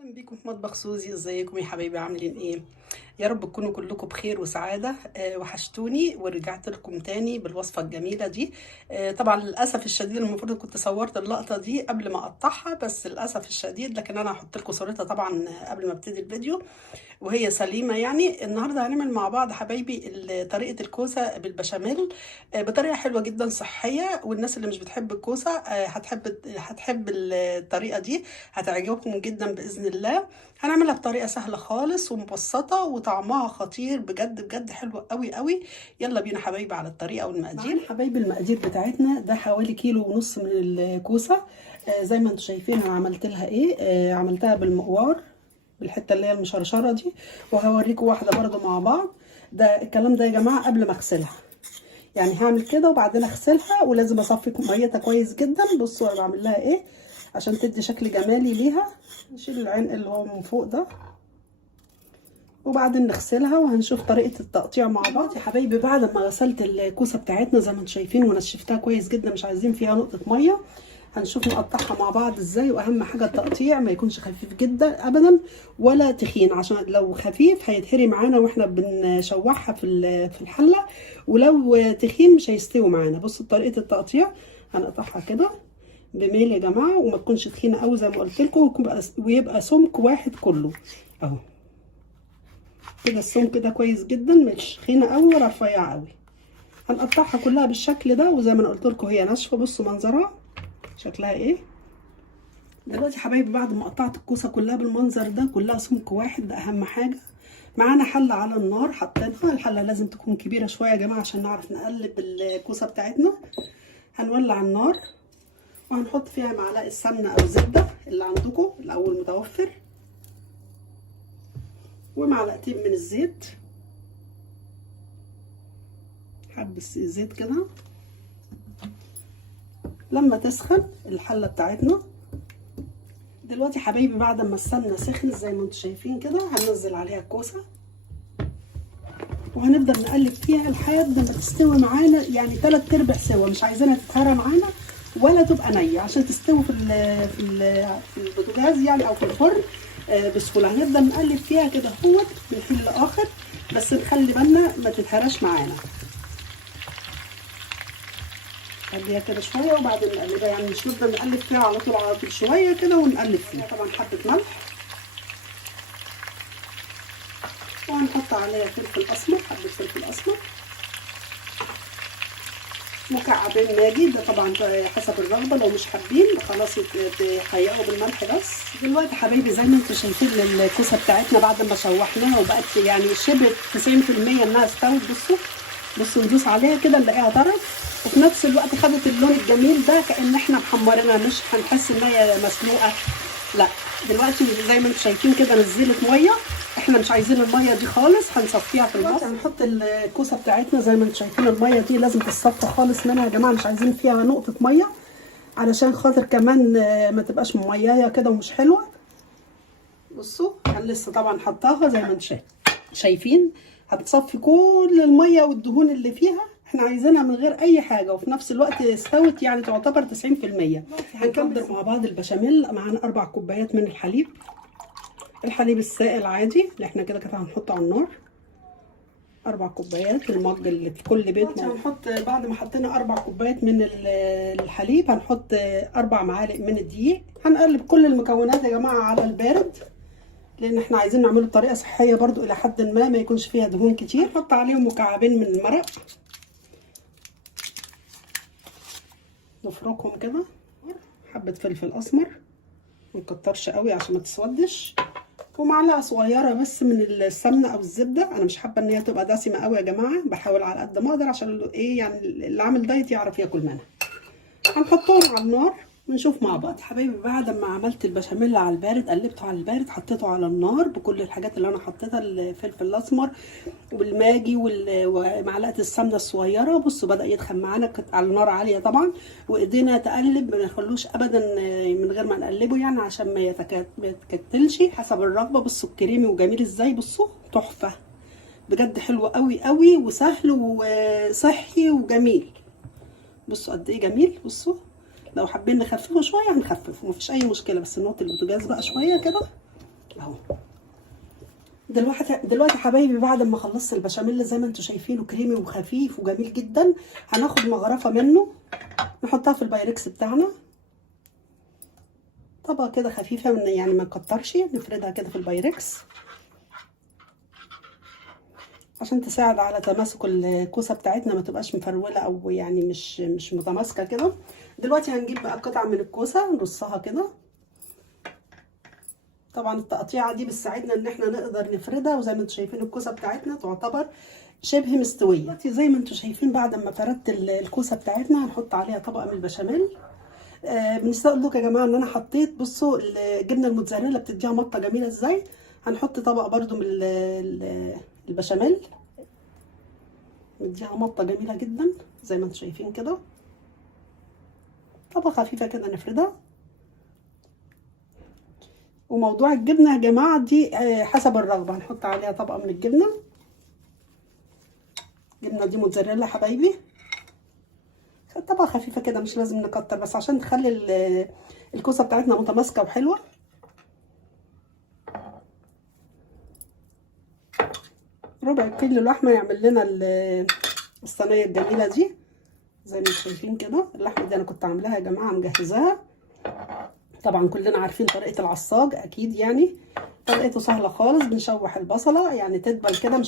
اهلا بيكم في مطبخ سوزي. ازيكم يا حبايبي؟ عاملين ايه؟ يا رب تكونوا كلكم بخير وسعاده. وحشتوني ورجعت لكم تاني بالوصفه الجميله دي. طبعا للاسف الشديد المفروض كنت صورت اللقطه دي قبل ما اقطعها، بس للاسف الشديد، لكن انا هحط لكم صورتها طبعا قبل ما ابتدي الفيديو وهي سليمة. يعني النهاردة هنعمل مع بعض حبايبي طريقة الكوسة بالبشاميل بطريقة حلوة جدا صحية، والناس اللي مش بتحب الكوسة هتحب الطريقة دي، هتعجبكم جدا بإذن الله. هنعملها بطريقة سهلة خالص ومبسطة وطعمها خطير بجد بجد حلو قوي قوي. يلا بينا حبايبي على الطريقة والمقادير. حبايبي المقادير بتاعتنا ده حوالي كيلو ونص من الكوسة. زي ما انتم شايفين انا عملت لها ايه. عملتها بالمقوار، بالحته اللي هي المشرشره دي، وهوريكم واحده برضو مع بعض. ده الكلام ده يا جماعه قبل ما اغسلها، يعني هعمل كده وبعدين اغسلها، ولازم اصفي ميتها كويس جدا. بصوا انا بعمل لها ايه عشان تدي شكل جمالي ليها. نشيل العين اللي هو من فوق ده وبعدين نغسلها، وهنشوف طريقه التقطيع مع بعض يا حبايبي. بعد ما غسلت الكوسه بتاعتنا زي ما انتم شايفين ونشفتها كويس جدا، مش عايزين فيها نقطه ميه. هنشوف نقطعها مع بعض ازاي، واهم حاجه التقطيع ما يكونش خفيف جدا ابدا ولا تخين، عشان لو خفيف هيتهري معانا واحنا بنشوحها في الحله، ولو تخين مش هيستوي معانا. بصوا طريقه التقطيع، هنقطعها كده بميل يا جماعه، وما تكونش تخينه قوي زي ما قلت لكم، ويبقى سمك واحد كله اهو كده. السمك ده كويس جدا، مش تخينه قوي ولا رفيعه قوي. هنقطعها كلها بالشكل ده، وزي ما انا قلت لكم هي ناشفه. بصوا منظرها شكلها ايه دلوقتي حبايبي. بعد ما قطعت الكوسه كلها بالمنظر ده، كلها سمك واحد، ده اهم حاجه. معانا حله على النار حطيناها، الحله لازم تكون كبيره شويه يا جماعه عشان نعرف نقلب الكوسه بتاعتنا. هنولع النار وهنحط فيها معلقه سمنه او زبده اللي عندكم الاول متوفر، ومعلقتين من الزيت، حبه زيت كده. لما تسخن الحله بتاعتنا دلوقتي حبايبي، بعد ما السمنه سخنت زي ما انتم شايفين كده، هننزل عليها الكوسه وهنفضل نقلب فيها لحد ما تستوي معانا، يعني 3/4 سوا. مش عايزينها تتهرى معانا ولا تبقى نيه، عشان تستوي في البوتاجاز يعني او في الفرن بسهوله. هنفضل نقلب فيها كده اهوت من حين لاخر، بس نخلي بالنا ما تتهراش معانا. خليها كده شويه وبعدين نقلبها، يعني مش نفضل نقلب فيها على طول على طول، شويه كده ونقلب فيها. طبعا حبه ملح، وهنحط عليها فلفل اسمر، حبه فلفل اسمر، مكعبين ماجي، ده طبعا حسب الرغبه، لو مش حابين خلاص تحيقوا بالملح بس. دلوقتي حبايبي زي ما انتم شايفين الكوسه بتاعتنا بعد ما شوحناها وبقت يعني شبه 90% انها استوت. بصوا ندوس عليها كده نلاقيها طرت، وفي نفس الوقت خدت اللون الجميل ده، كأن احنا محمرينها، مش هنحس ان هي مسلوقه، لا. دلوقتي زي ما انتم شايفين كده نزلت ميه، احنا مش عايزين الميه دي خالص، هنصفيها في المصفى. هنحط الكوسه بتاعتنا زي ما انتم شايفين، الميه دي لازم تصفى خالص منها يا جماعه، مش عايزين فيها نقطه ميه، علشان خاطر كمان ما تبقاش ممييه كده ومش حلوه. بصوا انا لسه طبعا حطاها زي ما انتم شايفين، هتصفي كل الميه والدهون اللي فيها، احنا عايزينها من غير اي حاجه، وفي نفس الوقت استوت يعني تعتبر 90%. هنكبر مع بعض البشاميل. معانا 4 كوبايات من الحليب السائل عادي اللي احنا كده هنحطه على النار. 4 كوبايات، المج اللي في كل بيت. هنحط بعد ما حطينا 4 كوبايات من الحليب، هنحط 4 معالق من الدقيق. هنقلب كل المكونات يا جماعه على البارد، لان احنا عايزين نعمله بطريقه صحيه برضو الى حد ما يكونش فيها دهون كتير. نحط عليهم مكعبين من المرق، نفركهم كده، حبه فلفل اسمر، ما نكترش قوي عشان ما تسودش، ومعلقه صغيره بس من السمنه او الزبده. انا مش حابه ان هي تبقى دسمه قوي يا جماعه، بحاول على قد ما اقدر عشان ايه يعني اللي عامل دايت يعرف ياكل منها. هنحطهم على النار ونشوف مع بعض حبايبي. بعد ما عملت البشاميل على البارد، قلبته على البارد، حطيته على النار بكل الحاجات اللي انا حطيتها، الفلفل الاسمر والماجي ومعلقه السمنه الصغيره. بصوا بدا يدخن معانا، كانت على نار عاليه طبعا، وايدينا تقلب، ما نخلوش ابدا من غير ما نقلبه، يعني عشان ما يتكتلش حسب الرغبه. بصوا الكريمي وجميل ازاي، بصوا تحفه بجد، حلو قوي قوي وسهل وصحي وجميل. بصوا قد ايه جميل. بصوا لو حابين نخففه شويه هنخففه، مفيش اي مشكله، بس نوطي البوتاجاز بقى شويه كده اهو. دلوقتي حبايبي بعد ما خلصت البشاميل زي ما انتم شايفينه كريمي وخفيف وجميل جدا، هناخد مغرفه منه نحطها في البايركس بتاعنا، طبقه كده خفيفه يعني ما نكترش، نفردها كده في البايركس عشان تساعد على تماسك الكوسه بتاعتنا، ما تبقاش مفروله او يعني مش متماسكه كده. دلوقتي هنجيب بقى قطعه من الكوسه نرصها كده. طبعا التقطيعه دي بتساعدنا ان احنا نقدر نفردها، وزي ما انتم شايفين الكوسه بتاعتنا تعتبر شبه مستويه. دلوقتي زي ما انتم شايفين بعد ما فردت الكوسه بتاعتنا هنحط عليها طبقه من البشاميل. بنسيت اقول لكم يا جماعه ان انا حطيت، بصوا الجبنه الموتزاريلا بتديها مطه جميله ازاي. هنحط طبقه برده من البشاميل، مديها مطه جميله جدا زي ما انتم شايفين كده، طبقه خفيفه كده نفردها. وموضوع الجبنه يا جماعه دي حسب الرغبه، هنحط عليها طبقه من الجبنه دي موتزاريلا حبايبي، طبقه خفيفه كده، مش لازم نكتر، بس عشان تخلي الكوسه بتاعتنا متماسكه وحلوه. ربع كيلو لحمه يعمل لنا الصينيه الجميله دي زي ما انتم شايفين كده. اللحمه دي انا كنت عاملاها يا جماعه مجهزاها، طبعا كلنا عارفين طريقه العصاج اكيد، يعني طريقته سهله خالص. بنشوح البصله يعني تدبل كده،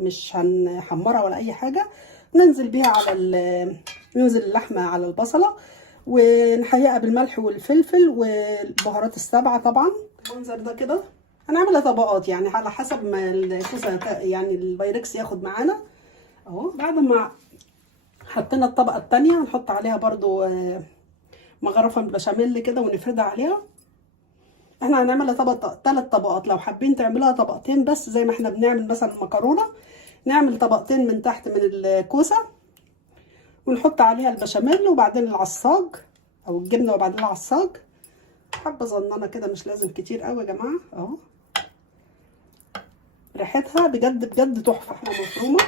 مش هنحمرها ولا اي حاجه، ننزل بيها ننزل اللحمه على البصله ونحيقها بالملح والفلفل والبهارات السبعه. طبعا المنظر ده كده هنعملها طبقات يعني على حسب ما الكوسه يعني البايركس ياخد معانا اهو. بعد ما حطينا الطبقه الثانيه هنحط عليها برده مغرفه من البشاميل كده ونفردها عليها. احنا هنعملها 3 طبقات، لو حابين تعملوها طبقتين بس زي ما احنا بنعمل مثلا المكرونه، نعمل طبقتين من تحت من الكوسه ونحط عليها البشاميل وبعدين العصاج او الجبنه وبعدين العصاج، حبه صغننه كده مش لازم كتير قوي يا جماعه اهو. ريحتها بجد بجد تحفه، لحمه مفرومه.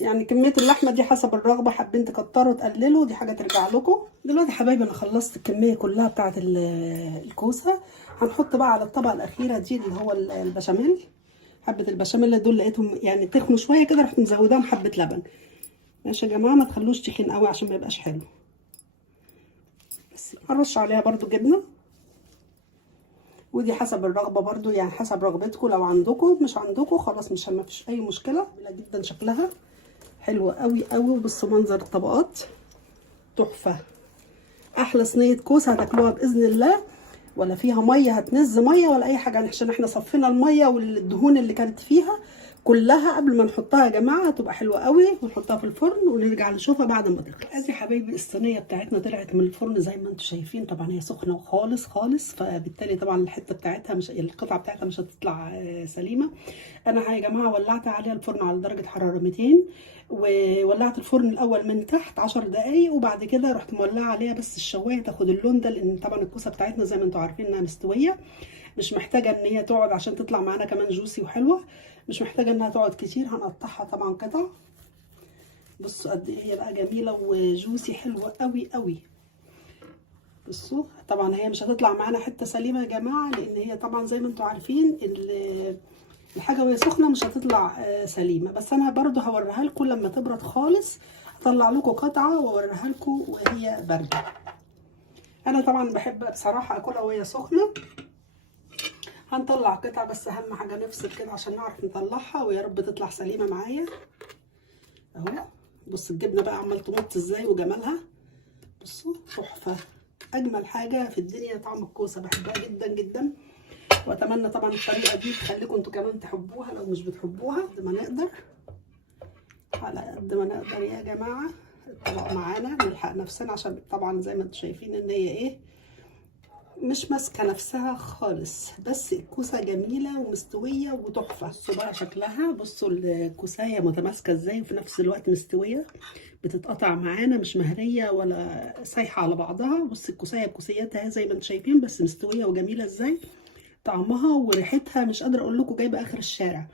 يعني كميه اللحمه دي حسب الرغبه، حابين تكتروا تقللوا دي حاجه ترجع لكم. دلوقتي حبايبي انا خلصت الكميه كلها بتاعه الكوسه، هنحط بقى على الطبقه الاخيره دي اللي هو البشاميل. حبه البشاميل دول لقيتهم يعني تخنوا شويه كده، رحت مزوداهم حبه لبن. ماشي يا جماعه، ما تخلوش تخين قوي عشان ما يبقاش حلو. بس هنرش عليها برده جبنه، ودي حسب الرغبه برده، يعني حسب رغبتكم. لو عندكم مش عندكم خلاص مش ما فيش اي مشكله. جدا شكلها حلوه قوي قوي. بصوا منظر الطبقات تحفه، احلى صينيه كوسه هتاكلوها باذن الله، ولا فيها ميه هتنز ميه ولا اي حاجه، عشان احنا صفينا الميه والدهون اللي كانت فيها كلها قبل ما نحطها يا جماعه. هتبقى حلوه قوي، ونحطها في الفرن ونرجع نشوفها بعد ما تخلص. ادي حبايبي الصينيه بتاعتنا طلعت من الفرن زي ما انتم شايفين. طبعا هي سخنه خالص خالص، فبالتالي طبعا الحته بتاعتها مش القطعه بتاعتها مش هتطلع سليمه. انا يا جماعه ولعت عليها الفرن على درجه حراره 200، وولعت الفرن الاول من تحت 10 دقايق، وبعد كده رحت مولعه عليها بس الشوايه تاخد اللون ده، لان طبعا الكوسه بتاعتنا زي ما انتم عارفين انها مستويه، مش محتاجه ان هي تقعد عشان تطلع معانا كمان جوسي وحلوه، مش محتاجه انها تقعد كتير. هنقطعها طبعا قطع. بصوا قد ايه هي بقى جميله وجوسي حلوه قوي قوي. بصوا طبعا هي مش هتطلع معانا حته سليمه يا جماعه، لان هي طبعا زي ما انتم عارفين الحاجه وهي سخنه مش هتطلع سليمه. بس انا برضو هوريها لكم لما تبرد خالص، هطلع لكم قطعه واوريها لكم وهي بارده. انا طبعا بحب بصراحه اكلها وهي سخنه. هنطلع قطع بس اهم حاجه نفصل كده عشان نعرف نطلعها، ويا رب تطلع سليمه معايا اهو. بص الجبنه بقى عمال تمط ازاي وجمالها، بصوا تحفه. اجمل حاجه في الدنيا طعم الكوسه، بحبها جدا جدا، واتمنى طبعا الطريقه دي تخليكم انتوا كمان تحبوها لو مش بتحبوها. قد ما نقدر على قد ما نقدر يا جماعه الطبق معانا نلحق نفسنا، عشان طبعا زي ما انتم شايفين ان هي ايه مش ماسكه نفسها خالص، بس الكوسه جميله ومستويه وتحفه. بصوا بقى شكلها، بصوا الكوسايه متماسكه ازاي وفي نفس الوقت مستويه، بتتقطع معانا مش مهريه ولا سايحه على بعضها. بص الكوسايه بكوسيتها زي ما انتم شايفين، بس مستويه وجميله ازاي. طعمها وريحتها مش قادره اقول لكم، جايبه اخر الشارع.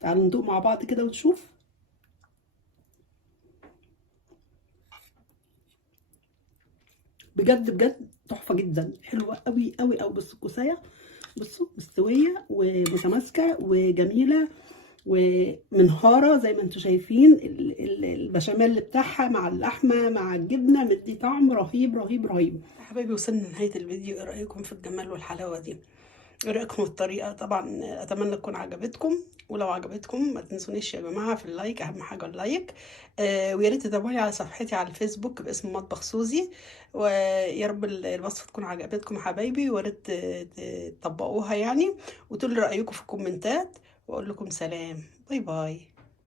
تعالوا ندوق مع بعض كده ونشوف. بجد بجد تحفه جدا، حلوه قوي قوي قوي. بصوا الكوسايه، بصوا مستويه ومتماسكه وجميله ومنهاره زي ما انتم شايفين. البشاميل بتاعها مع اللحمه مع الجبنه مدي طعم رهيب رهيب رهيب. حبايبي وصلنا لنهايه الفيديو، ايه رايكم في الجمال والحلاوه دي؟ ايه رايكم في الطريقه؟ طبعا اتمنى تكون عجبتكم، ولو عجبتكم ما تنسونيش يا جماعه في اللايك، اهم حاجه اللايك. ويا ريت تتابعوني على صفحتي على الفيسبوك باسم مطبخ سوزي. ويا رب الوصفه تكون عجبتكم يا حبايبي، ويا ريت تطبقوها يعني، وتقولوا رايكم في الكومنتات، واقول لكم سلام، باي باي.